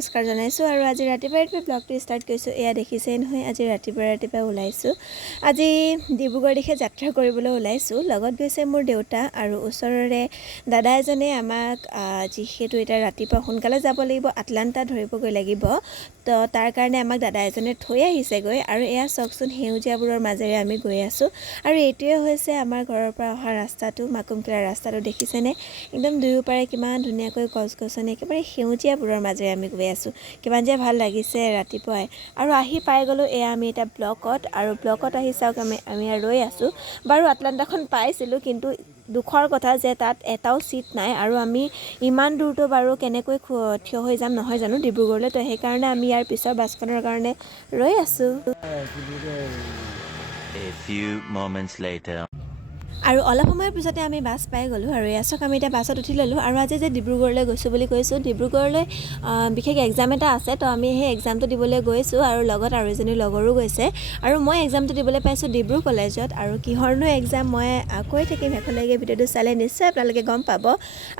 নমস্কাৰ জনাইছোঁ আৰু আজি ৰাতিপুৱাই ব্লগটো ষ্টাৰ্ট কৰিছোঁ। এয়া দেখিছেই নহয়, আজি ৰাতিপুৱাই ওলাইছোঁ। আজি ডিব্ৰুগড় দিশে যাত্ৰা কৰিবলৈ ওলাইছোঁ। লগত গৈছে মোৰ দেউতা আৰু ওচৰৰে দাদা এজনে। আমাক যিহেতু এতিয়া ৰাতিপুৱা সোনকালে যাব লাগিব, আটলাণ্টা ধৰিবগৈ লাগিব, তো তাৰ কাৰণে আমাক দাদা এজনে থৈ আহিছেগৈ। আৰু এয়া চাওকচোন, সেউজীয়াবোৰৰ মাজেৰে আমি গৈ আছোঁ। আৰু এইটোৱে হৈছে আমাৰ ঘৰৰ পৰা অহা ৰাস্তাটো, মাকুমকিলাৰ ৰাস্তাটো দেখিছেনে? একদম দুয়োপাৰে কিমান ধুনীয়াকৈ গছ-গছনি, একেবাৰে সেউজীয়াবোৰৰ মাজেৰে আমি গৈ আছোঁ। কিমান যে ভাল লাগিছে ৰাতিপুৱাই। আৰু আহি পাই গ'লোঁ এয়া আমি এতিয়া ব্লকত। আৰু ব্লকত আহি চাওক, আমি ৰৈ আছোঁ। বাৰু আটলাণ্টাখন পাইছিলোঁ, কিন্তু দুখৰ কথা যে তাত এটাও ছিট নাই। আৰু আমি ইমান দূৰটো বাৰু কেনেকৈ থিয় হৈ যাম নহয় জানো ডিব্ৰুগড়লৈ, তো সেইকাৰণে আমি ইয়াৰ পিছৰ বাছখনৰ কাৰণে ৰৈ আছোঁ। A few moments later. আৰু অলপ সময়ৰ পিছতে আমি বাছ পাই গ'লোঁ। আৰু এয়া চাওক, আমি এতিয়া বাছত উঠি ল'লোঁ। আৰু আজি যে ডিব্ৰুগড়লৈ গৈছোঁ বুলি কৈছোঁ, ডিব্ৰুগড়লৈ বিশেষ এক্সাম এটা আছে, তো আমি সেই এক্সামটো দিবলৈ গৈছোঁ। আৰু লগত আৰু এজনী লগৰো গৈছে। আৰু মই এক্সামটো দিবলৈ পাইছোঁ ডিব্ৰু কলেজত। আৰু কিহৰনো এক্সাম মই কৈ থাকিম, শেষলৈকে ভিডিঅ'টো চালে নিশ্চয় আপোনালোকে গম পাব।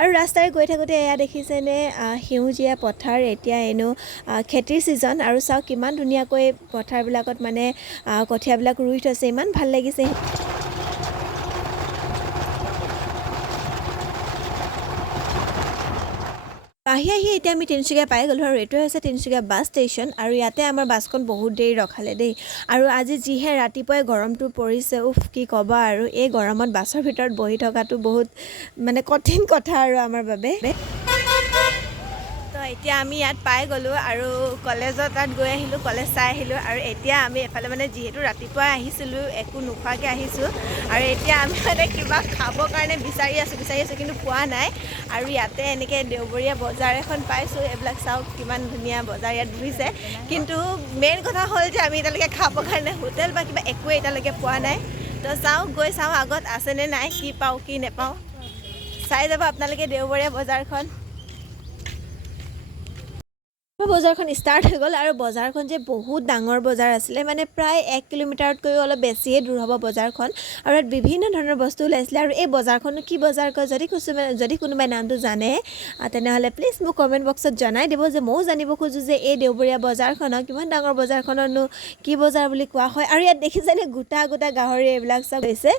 আৰু ৰাস্তাৰে গৈ থাকোঁতে এয়া দেখিছেনে, সেউজীয়া পথাৰ। এতিয়া এনেও খেতিৰ ছিজন। আৰু চাওক কিমান ধুনীয়াকৈ পথাৰবিলাকত মানে কঠীয়াবিলাক ৰুই থৈছে, ইমান ভাল লাগিছে। আহি এতিয়া আমি তিনিচুকীয়া পাই গ'লোঁ। আৰু এইটোৱে হৈছে তিনিচুকীয়া বাছ ষ্টেচন। আৰু ইয়াতে আমাৰ বাছখন বহুত দেৰি ৰখালে দেই। আৰু আজি যিহে ৰাতিপুৱাই গৰমটো পৰিছে, কি ক'বা। আৰু এই গৰমত বাছৰ ভিতৰত বহি থকাটো বহুত মানে কঠিন কথা আৰু আমাৰ বাবে। তো এতিয়া আমি ইয়াত পাই গ'লোঁ। আৰু কলেজৰ তাত গৈ আহিলোঁ, কলেজ চাই আহিলোঁ। আৰু এতিয়া আমি এফালে মানে যিহেতু ৰাতিপুৱাই আহিছিলোঁ, একো নোখোৱাকৈ আহিছোঁ। আৰু এতিয়া আমি মানে কিবা খাবৰ কাৰণে বিচাৰি আছোঁ, কিন্তু পোৱা নাই। আৰু ইয়াতে এনেকৈ দেওবৰীয়া বজাৰ এখন পাইছোঁ। এইবিলাক চাওক কিমান ধুনীয়া বজাৰ ইয়াত বহিছে। কিন্তু মেইন কথা হ'ল যে আমি এতিয়ালৈকে খাবৰ কাৰণে হোটেল বা কিবা একোৱে এতিয়ালৈকে পোৱা নাই। তো গৈ চাওঁ আগত আছেনে নাই, কি পাওঁ কি নেপাওঁ। চাই যাব আপোনালোকে দেওবৰীয়া বজাৰখন। বজাৰখন ষ্টাৰ্ট হৈ গ'ল। আৰু বজাৰখন যে বহুত ডাঙৰ বজাৰ আছিলে, মানে প্ৰায় 1 কিলোমিটাৰতকৈও অলপ বেছিয়ে দূৰ হ'ব বজাৰখন। আৰু ইয়াত বিভিন্ন ধৰণৰ বস্তু ওলাইছিলে। আৰু এই বজাৰখনো কি বজাৰ কয়, যদি কোনোবাই নামটো জানে তেনেহ'লে প্লিজ মোক কমেণ্ট বক্সত জনাই দিব, যে ময়ো জানিব খোজোঁ যে এই দেওবৰীয়া বজাৰখনক, কিমান ডাঙৰ বজাৰখননো কি বজাৰ বুলি কোৱা হয়। আৰু ইয়াত দেখিছেনে গোটা গাহৰি এইবিলাক চব হৈছে।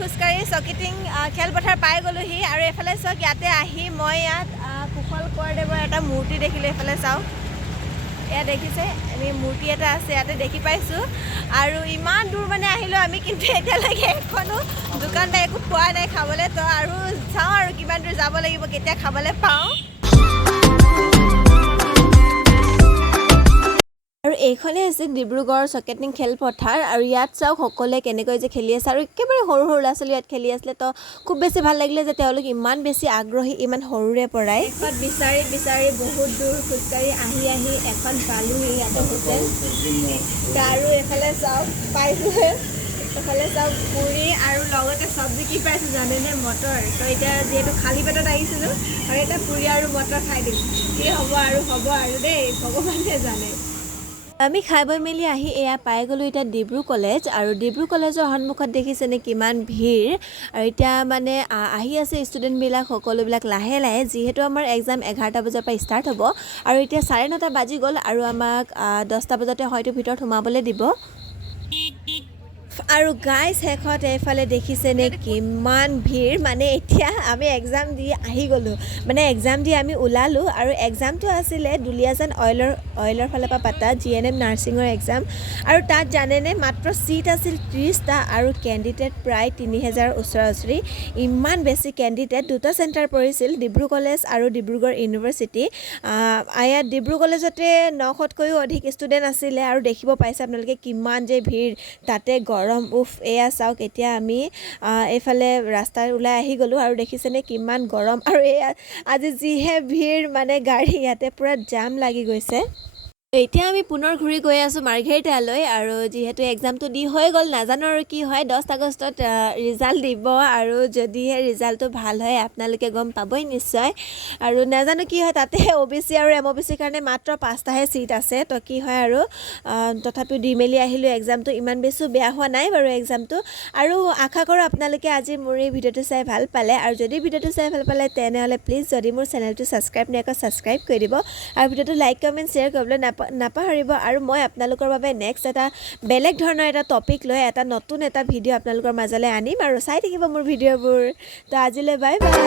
খোজকাঢ়ি চকিটিং খেলপথাৰ পাই গ'লোহি। আৰু এইফালে চাওক, ইয়াতে আহি মই ইয়াত কুশল কোঁৱৰদেৱৰ এটা মূৰ্তি দেখিলোঁ। এইফালে চাওক, এয়া দেখিছে, আমি মূৰ্তি এটা আছে ইয়াতে দেখি পাইছোঁ। আৰু ইমান দূৰ মানে আহিলোঁ আমি, কিন্তু এতিয়ালৈকে এখনো দোকান বা একো পোৱা নাই খাবলৈ। তো আৰু চাওঁ আৰু কিমান দূৰ যাব লাগিব, কেতিয়া খাবলৈ পাওঁ। আৰু এইখনেই হৈছে ডিব্ৰুগড় চকেটিং খেলপথাৰ। আৰু ইয়াত চাওক সকলোৱে কেনেকৈ যে খেলি আছে। আৰু একেবাৰে সৰু ল'ৰা ছোৱালী ইয়াত খেলি আছিলে। তো খুব বেছি ভাল লাগিলে যে তেওঁলোক ইমান বেছি আগ্ৰহী, ইমান সৰুৰে পৰাই। এখন বিচাৰি বহুত দূৰ খোজকাঢ়ি আহি এখন পালোহি ইয়াতে হোটেল। আৰু এইফালে চাওক পাইছোঁহে, এইফালে চাওক পুৰি আৰু লগতে চব্জি কি পাইছোঁ জানেনে, মটৰ। তো এতিয়া যিহেতু খালী পেটত আহিছিলোঁ, আৰু এতিয়া পুৰি আৰু মটৰ খাই দিম। কি হ'ব আৰু দেই, ভগৱানে জানে। আমি খাই বৈ মেলি আহি এয়া পাই গ'লোঁ এতিয়া ডিব্ৰু কলেজ। আৰু ডিব্ৰু কলেজৰ সন্মুখত দেখিছেনে কিমান ভিৰ। আৰু এতিয়া মানে আহি আছে ষ্টুডেণ্টবিলাক, সকলোবিলাক লাহে লাহে, যিহেতু আমাৰ এক্সাম 11টা বজাৰ পৰা ষ্টাৰ্ট হ'ব। আৰু এতিয়া 9:30 বাজি গ'ল। আৰু আমাক 10টা বজাতে হয়তো ভিতৰত সোমাবলৈ দিব। আৰু গাইজ শেষত এইফালে দেখিছেনে কিমান ভিৰ মানে এতিয়া আমি এক্সাম দি আহি গ'লোঁ মানে এক্সাম দি আমি ওলালোঁ আৰু এক্সামটো আছিলে দুলীয়াজান অইলৰ ফালৰ পৰা পাতা GNM নাৰ্ছিঙৰ এক্সাম আৰু তাত জানেনে মাত্ৰ ছিট আছিল 30টা আৰু কেণ্ডিডেট প্ৰায় 3000 ওচৰা-ওচৰি ইমান বেছি কেণ্ডিডেট দুটা চেণ্টাৰ পৰিছিল ডিব্ৰু কলেজ আৰু ডিব্ৰুগড় ইউনিভাৰ্চিটি ইয়াত ডিব্ৰু কলেজতে 900কৈও অধিক ষ্টুডেণ্ট আছিলে আৰু দেখিব পাইছে আপোনালোকে কিমান যে ভিৰ তাতে গৰম এয়া চাওক এতিয়া আমি এইফালে ৰাস্তাত ওলাই আহি গ'লোঁ আৰু দেখিছেনে কিমান গৰম আৰু এয়া আজি যিহে ভিৰ মানে গাড়ী ইয়াতে পূৰা জাম লাগি গৈছে এতিয়া আমি পুনৰ ঘূৰি গৈ আছোঁ মাৰ্ঘেৰিটালৈ আৰু যিহেতু এক্সামটো দি হৈ গ'ল নাজানো আৰু কি হয় 10 আগষ্টত ৰিজাল্ট দিব আৰু যদিহে ৰিজাল্টটো ভাল হয় আপোনালোকে গম পাবই নিশ্চয় আৰু নাজানো কি হয় তাতে OBC আৰু MOBCৰ কাৰণে মাত্ৰ 5টাহে ছিট আছে তো কি হয় আৰু তথাপিও দি মেলি আহিলোঁ এক্সামটো ইমান বেছি বেয়া হোৱা নাই বাৰু এক্সামটো আৰু আশা কৰোঁ আপোনালোকে আজি মোৰ এই ভিডিঅ'টো চাই ভাল পালে আৰু যদি ভিডিঅ'টো চাই ভাল পালে তেনেহ'লে প্লিজ যদি মোৰ চেনেলটো ছাবস্ক্ৰাইব নকৰে ছাবস্ক্ৰাইব কৰি দিব আৰু ভিডিঅ'টো লাইক কমেণ্ট শ্বেয়াৰ কৰিবলৈ নাপাহৰিব আৰু মই আপোনালোকৰ বাবে নেক্সট এটা বেলেগ ধৰণৰ এটা টপিক লৈ এটা নতুন এটা ভিডিঅ' আপোনালোকৰ মাজলৈ আনিম আৰু চাই থাকিব মোৰ ভিডিঅ'বোৰ তো আজিলৈ বাই বাই